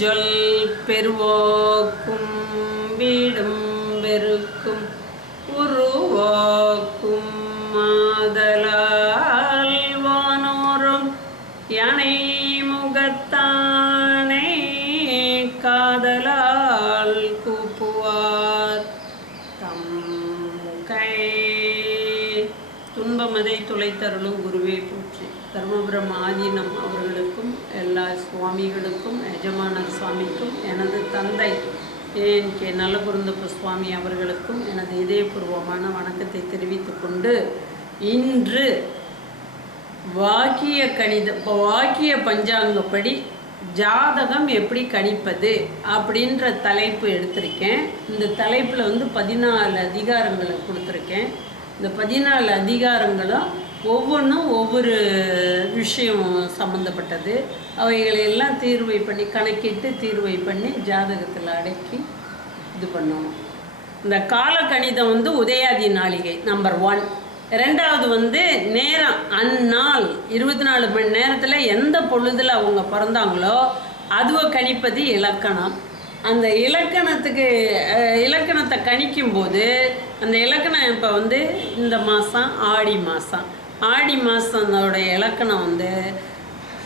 கை கூட்டும் பெருவோக்கும் வீடும் வெறுக்கும் உருவாக்கும் மாதலால் வானோரும் யானை முகத்தானே காதலால் கூப்புவார். தம் கை துன்பமதை துளைத்தருளும் குருவே போற்றி. தர்மபுரம் ஆதீனம் அவர்களுக்கும் எல்லா சுவாமிகளுக்கும் எஜமானர் சுவாமிக்கும் எனது தந்தை ஏன் கே. நல்லபுருந்தப்ப சுவாமி அவர்களுக்கும் எனது இதயபூர்வமான வணக்கத்தை தெரிவித்துக் கொண்டு இன்று வாக்கிய கணித இப்போ வாக்கிய பஞ்சாங்கப்படி ஜாதகம் எப்படி கணிப்பது அப்படின்ற தலைப்பு எடுத்திருக்கேன். இந்த தலைப்பில் வந்து பதினாலு அதிகாரங்களை கொடுத்துருக்கேன். இந்த பதினாலு அதிகாரங்களும் ஒவ்வொன்றும் ஒவ்வொரு விஷயம் சம்மந்தப்பட்டது அவைகளை எல்லாம் தீர்வை பண்ணி கணக்கிட்டு தீர்வை பண்ணி ஜாதகத்தில் அடக்கி இது பண்ணணும் இந்த கால கணிதம் வந்து உதயாதி நாளிகை நம்பர் ஒன் ரெண்டாவது வந்து நேரம் அந்நாள். இருபத்தி நாலு மணி நேரத்தில் எந்த பொழுதில் அவங்க பிறந்தாங்களோ அதுவை கணிப்பது இலக்கணம். அந்த இலக்கணத்துக்கு கணிக்கும்போது அந்த இலக்கணம் இப்போ வந்து இந்த மாதம் ஆடி மாதம் ஆடி மாதத்தோடைய இலக்கணம் வந்து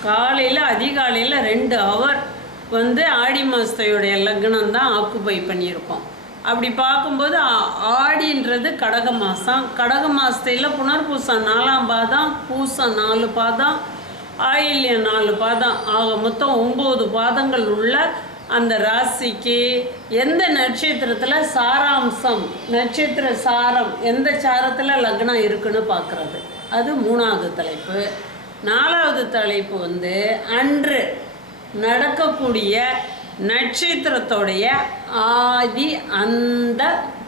காலையில் அதிகாலையில் ரெண்டு ஹவர் வந்து ஆடி மாதத்தையுடைய லக்னம் தான் ஆக்குபை பண்ணியிருக்கோம். அப்படி பார்க்கும்போது ஆடின்றது கடக மாதம் கடக மாதத்தில் புனர்பூசம் நாலாம் பாதம் பூசம் நாலு பாதம் ஆயில்யம் நாலு பாதம். ஆக மொத்தம் ஒம்பது பாதங்கள் உள்ள அந்த ராசிக்கு எந்த நட்சத்திரத்தில் சாராம்சம் நட்சத்திர சாரம் எந்த சாரத்தில் லக்னம் இருக்குன்னு பார்க்குறது அது மூணாவது தலைப்பு. நாலாவது தலைப்பு வந்து அன்று நடக்கக்கூடிய நட்சத்திரத்தோடைய ஆதி அந்த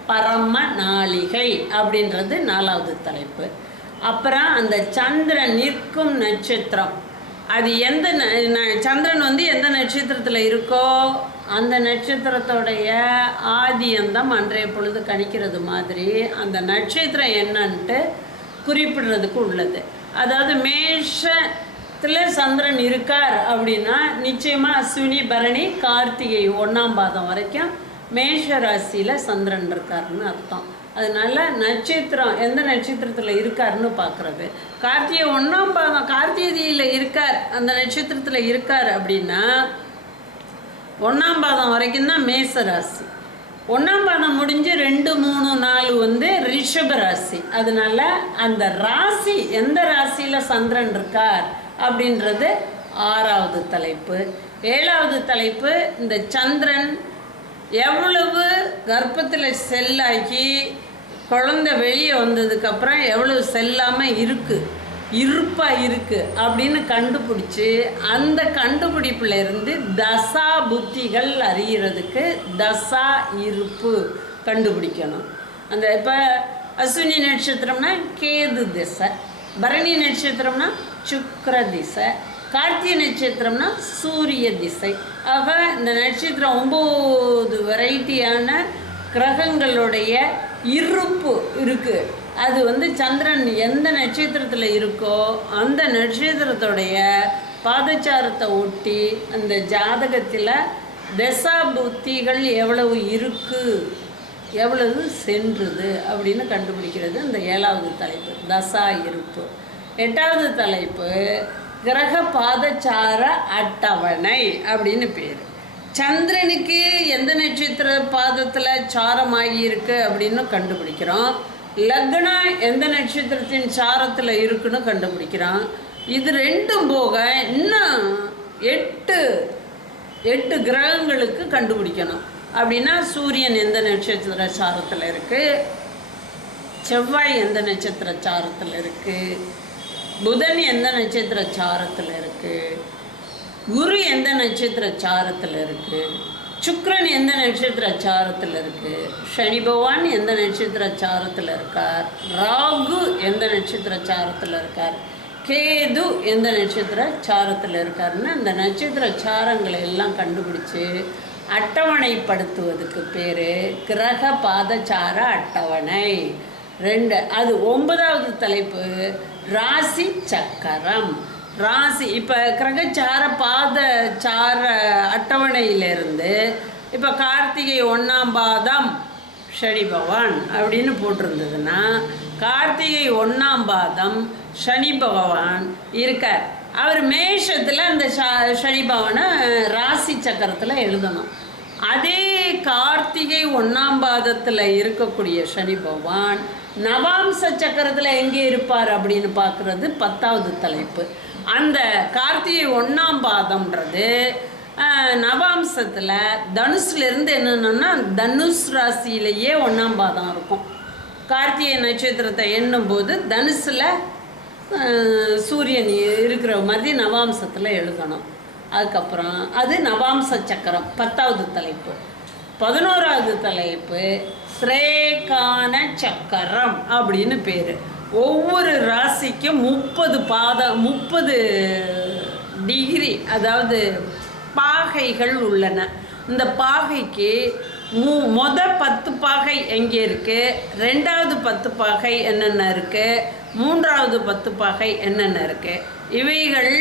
பரம நாளிகை அப்படின்றது நாலாவது தலைப்பு. அப்புறம் அந்த சந்திரன் நிற்கும் நட்சத்திரம். அது எந்த ந- சந்திரன் வந்து எந்த நட்சத்திரத்தில் இருக்கோ அந்த நட்சத்திரத்தோடைய ஆதியந்தம் அன்றைய பொழுது கணிக்கிறது மாதிரி அந்த நட்சத்திரம் என்னன்ட்டு குறிப்பிடுறதுக்கு உள்ளது. அதாவது மேஷத்தில் சந்திரன் இருக்கார் அப்படின்னா நிச்சயமாக அஸ்வினி பரணி கார்த்திகை ஒன்றாம் பாதம் வரைக்கும் மேஷ ராசியில் சந்திரன் இருக்காருன்னு அர்த்தம். அதனால நட்சத்திரம் எந்த நட்சத்திரத்தில் இருக்காருன்னு பார்க்குறது கார்த்திகை ஒன்றாம் பாதம் கார்த்திகையில் இருக்கார் அந்த நட்சத்திரத்தில் இருக்கார் அப்படின்னா ஒன்றாம் பாதம் வரைக்கும் தான் மேச ராசி ஒன்றாம் பாதம் முடிஞ்சு ரெண்டு மூணு நாலு வந்து ரிஷப ராசி அதனால அந்த ராசி எந்த ராசியில் சந்திரன் இருக்கார் அப்படின்றது ஆறாவது தலைப்பு. ஏழாவது தலைப்பு இந்த சந்திரன் எவ்வளவு கர்ப்பத்தில் செல்லாகி குழந்தை வெளியே வந்ததுக்கப்புறம் எவ்வளவு செல்லாமல் இருக்குது இருப்பாக இருக்குது அப்படின்னு கண்டுபிடிச்சி அந்த கண்டுபிடிப்பில் இருந்து தசா புத்திகள் அறியறதுக்கு தசா இருப்பு கண்டுபிடிக்கணும். அந்த இப்போ அஸ்வினி நட்சத்திரம்னா கேது திசை பரணி நட்சத்திரம்னா சுக்கர திசை கார்த்திகை நட்சத்திரம்னா சூரிய திசை. ஆக இந்த நட்சத்திரம் ஒம்பது வெரைட்டியான கிரகங்களுடைய இருப்பு இருக்குது அது வந்து சந்திரன் எந்த நட்சத்திரத்தில் இருக்கோ அந்த நட்சத்திரத்துடைய பாதச்சாரத்தை ஒட்டி அந்த ஜாதகத்தில் தசா புத்திகள் எவ்வளவு இருக்குது எவ்வளவு சென்றுது அப்படின்னு கண்டுபிடிக்கிறது இந்த ஏழாவது தலைப்பு தசா இருப்பு. எட்டாவது தலைப்பு கிரக பாதச்சார அட்டவணை அப்படின்னு பேர். சந்திரனுக்கு எந்த நட்சத்திர பாதத்தில் சாரமாகி இருக்கு அப்படின்னு கண்டுபிடிக்கிறோம். லக்னம் எந்த நட்சத்திரத்தின் சாரத்தில் இருக்குன்னு கண்டுபிடிக்கிறோம். இது ரெண்டும் போக இன்னும் எட்டு எட்டு கிரகங்களுக்கு கண்டுபிடிக்கணும். அப்படின்னா சூரியன் எந்த நட்சத்திர சாரத்தில் இருக்குது செவ்வாய் எந்த நட்சத்திர சாரத்தில் இருக்குது புதன் எந்த நட்சத்திர சாரத்தில் இருக்குது குரு எந்த நட்சத்திர சாரத்தில் இருக்குது சுக்ரன் எந்த நட்சத்திர சாரத்தில் இருக்குது சனி பகவான் எந்த நட்சத்திர சாரத்தில் இருக்கார்? ராகு எந்த நட்சத்திர சாரத்தில் இருக்கார்? கேது எந்த நட்சத்திர சாரத்தில் இருக்காருன்னு அந்த நட்சத்திர சாரங்களை எல்லாம் கண்டுபிடிச்சு அட்டவணைப்படுத்துவதுக்கு பேர் கிரக பாதச்சார அட்டவணை. ரெண்டு அது ஒன்பதாவது தலைப்பு. ராசி சக்கரம். ராசி இப்போ கிரகச்சார பாத சார அட்டவணையிலிருந்து இப்போ கார்த்திகை ஒன்றாம் பாதம் சனி பகவான் அப்படின்னு போட்டிருந்ததுன்னா கார்த்திகை ஒன்றாம் பாதம் சனி பகவான் இருக்கார். அவர் மேஷத்தில் அந்த சனி பகவானை ராசி சக்கரத்தில் எழுதணும். அதே கார்த்திகை ஒன்றாம் பாதத்தில் இருக்கக்கூடிய சனி பகவான் நவாம்ச சக்கரத்தில் எங்கே இருப்பார் அப்படின்னு பார்க்குறது பத்தாவது தலைப்பு. அந்த கார்த்திகை ஒன்றாம் பாதம்ன்றது நவாம்சத்தில் தனுஷ்லேருந்து என்னென்னா தனுஷ் ராசியிலேயே ஒன்றாம் பாதம் இருக்கும். கார்த்திகை நட்சத்திரத்தை எண்ணும்போது தனுஷில் சூரியன் இருக்கிற மாதிரி நவாம்சத்தில் எழுதணும். அதுக்கப்புறம் அது நவாம்ச சக்கரம் பத்தாவது தலைப்பு. பதினோராவது தலைப்பு ஸ்ரேகான சக்கரம் அப்படின்னு பேர். ஒவ்வொரு ராசிக்கும் முப்பது பாத முப்பது டிகிரி அதாவது பாகைகள் உள்ளன. இந்த பாகைக்கு மூ மொத பத்து பாகை எங்கே இருக்குது ரெண்டாவது பத்து பாகை என்னென்ன இருக்குது மூன்றாவது பத்து பாகை என்னென்ன இருக்குது இவைகள்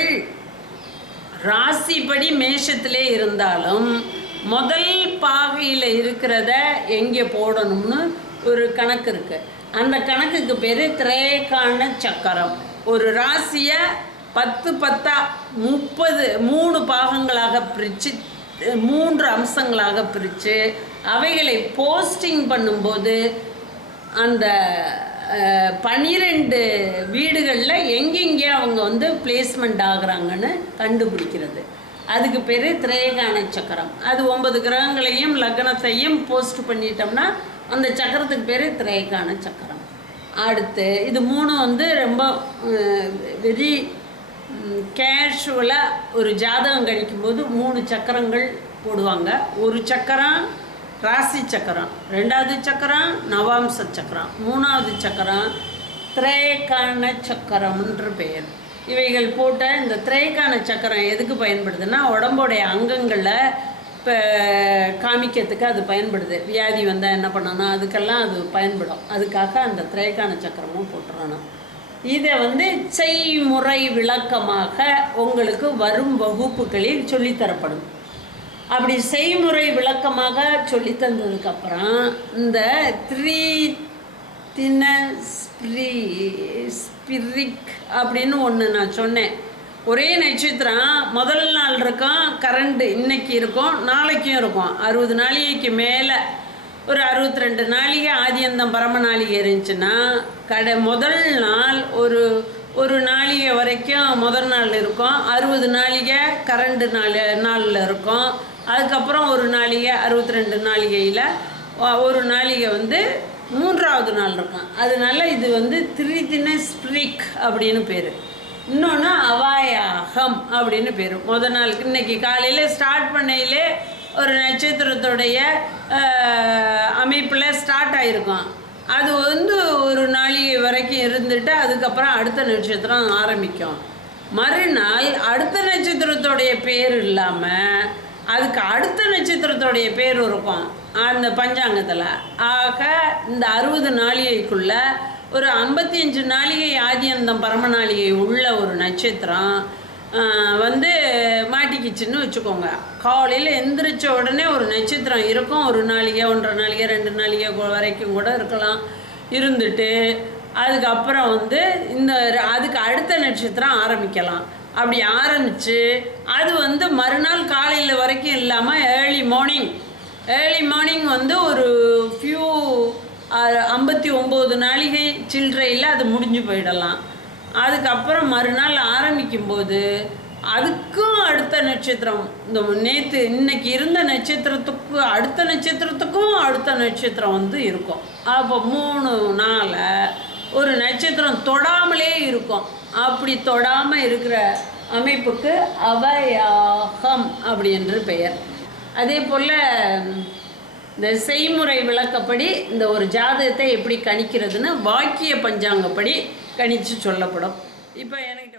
ராசிப்படி மேஷத்திலே இருந்தாலும் முதல் பாகையில் இருக்கிறத எங்கே போடணும்னு ஒரு கணக்கு இருக்குது அந்த கணக்குக்கு பேர் திரேக்கான சக்கரம். ஒரு ராசியை பத்து பத்தா முப்பது மூணு பாகங்களாக பிரித்து மூன்று அம்சங்களாக பிரித்து அவைகளை போஸ்டிங் பண்ணும்போது அந்த பனிரெண்டு பன்னிரெண்டு வீடுகளில் எங்கெங்கே அவங்க வந்து பிளேஸ்மெண்ட் ஆகுறாங்கன்னு கண்டுபிடிக்கிறது. அதுக்கு பேர் திரேகான சக்கரம். அது ஒன்பது கிரகங்களையும் லக்னத்தையும் போஸ்ட் பண்ணிட்டோம்னா அந்த சக்கரத்துக்கு பேர் திரேகான சக்கரம். அடுத்து இது மூணு வந்து ரொம்ப வெரி கேஷுவலாக ஒரு ஜாதகம் கழிக்கும்போது மூணு சக்கரங்கள் போடுவாங்க. ஒரு சக்கரம் ராசி சக்கரம். ரெண்டாவது சக்கரம் நவாம்ச சக்கரம். மூணாவது சக்கரம் திரேகான சக்கரம்ன்ற பெயர். இவைகள் போட்ட இந்த திரேகான சக்கரம் எதுக்கு பயன்படுதுன்னா உடம்போடைய அங்கங்களை இப்போ காமிக்கிறதுக்கு அது பயன்படுது. வியாதி வந்தால் என்ன பண்ணணும்? அதுக்கெல்லாம் அது பயன்படும். அதுக்காக அந்த திரைக்கான சக்கரமும் போட்டுறணும். இதை வந்து செய்முறை விளக்கமாக உங்களுக்கு வரும் வகுப்புகளில் சொல்லித்தரப்படும் அப்படி செய்முறை விளக்கமாக சொல்லி தந்ததுக்கப்புறம் இந்த த்ரீ தின ஸ்பிரி ஸ்பிரிக் அப்படின்னு ஒன்று நான் சொன்னேன். ஒரே நட்சத்திரம் முதல் நாள் இருக்கும் கரண்ட்டு இன்னைக்கு இருக்கும் நாளைக்கும் இருக்கும். அறுபது நாளிகைக்கு மேலே. ஒரு அறுபத்தி ரெண்டு நாளிகை ஆதியந்தம் பரம நாளிகை இருந்துச்சுன்னா கடை முதல் நாள் ஒரு ஒரு நாளிகை வரைக்கும் முதல் நாள் இருக்கும். அறுபது நாளிகை கரண்டு நாள் நாளில் இருக்கும். அதுக்கப்புறம் ஒரு நாளிகை அறுபத்தி ரெண்டு நாளிகையில் ஒரு நாளிகை வந்து மூன்றாவது நாள் இருக்கும் அதனால இது வந்து திரிதின ஸ்பிரிக் அப்படின்னு பேர். இன்னொன்று அவாயாகம் அப்படின்னு பேர். முத நாளுக்கு இன்னைக்கு காலையில் ஸ்டார்ட் பண்ணையிலே ஒரு நட்சத்திரத்துடைய அமைப்பில் ஸ்டார்ட் ஆகிருக்கும் அது வந்து ஒரு நாளிகை வரைக்கும் இருந்துட்டு அதுக்கப்புறம் அடுத்த நட்சத்திரம் ஆரம்பிக்கும். மறுநாள் அடுத்த நட்சத்திரத்துடைய பேர் இல்லாமல் அதுக்கு அடுத்த நட்சத்திரத்துடைய பேர் இருக்கும். அந்த பஞ்சாங்கத்தில். ஆக இந்த அறுபது நாளிகைக்குள்ள ஒரு ஐம்பத்தி அஞ்சு நாளிகை ஆதியந்தம் பரம நாளிகை உள்ள ஒரு நட்சத்திரம் வந்து மாட்டிக்கிச்சுன்னு வச்சுக்கோங்க. காலையில் எந்திரிச்ச உடனே ஒரு நட்சத்திரம் இருக்கும். ஒரு நாளிகை ஒன்றரை நாளிகை ரெண்டு நாளிகை வரைக்கும் கூட இருக்கலாம். இருந்துட்டு அதுக்கப்புறம் வந்து இந்த அதுக்கு அடுத்த நட்சத்திரம் ஆரம்பிக்கலாம். அப்படி ஆரம்பித்து அது வந்து மறுநாள் காலையில் வரைக்கும் இல்லாமல் ஏர்லி மார்னிங் ஏர்லி மார்னிங் வந்து ஒரு ஃபியூ ஐம்பத்தி ஒம்பது நாளிகை சில்லறையில் அது முடிஞ்சு போயிடலாம். அதுக்கப்புறம் மறுநாள் ஆரம்பிக்கும்போது அதுக்கும் அடுத்த நட்சத்திரம். இந்த நேற்று இன்னைக்கு இருந்த நட்சத்திரத்துக்கு அடுத்த நட்சத்திரத்துக்கும் அடுத்த நட்சத்திரம் வந்து இருக்கும். அப்போ மூணு நாளை ஒரு நட்சத்திரம் தொடாமலே இருக்கும். அப்படி தொடாமல் இருக்கிற அமைப்புக்கு அவயாகம் அப்படி என்று பெயர். அதே போல் இந்த செய்முறை விளக்கப்படி இந்த ஒரு ஜாதகத்தை எப்படி கணிக்கிறதுன்னு வாக்கிய பஞ்சாங்கப்படி கணித்து சொல்லப்படும். இப்போ என்கிட்ட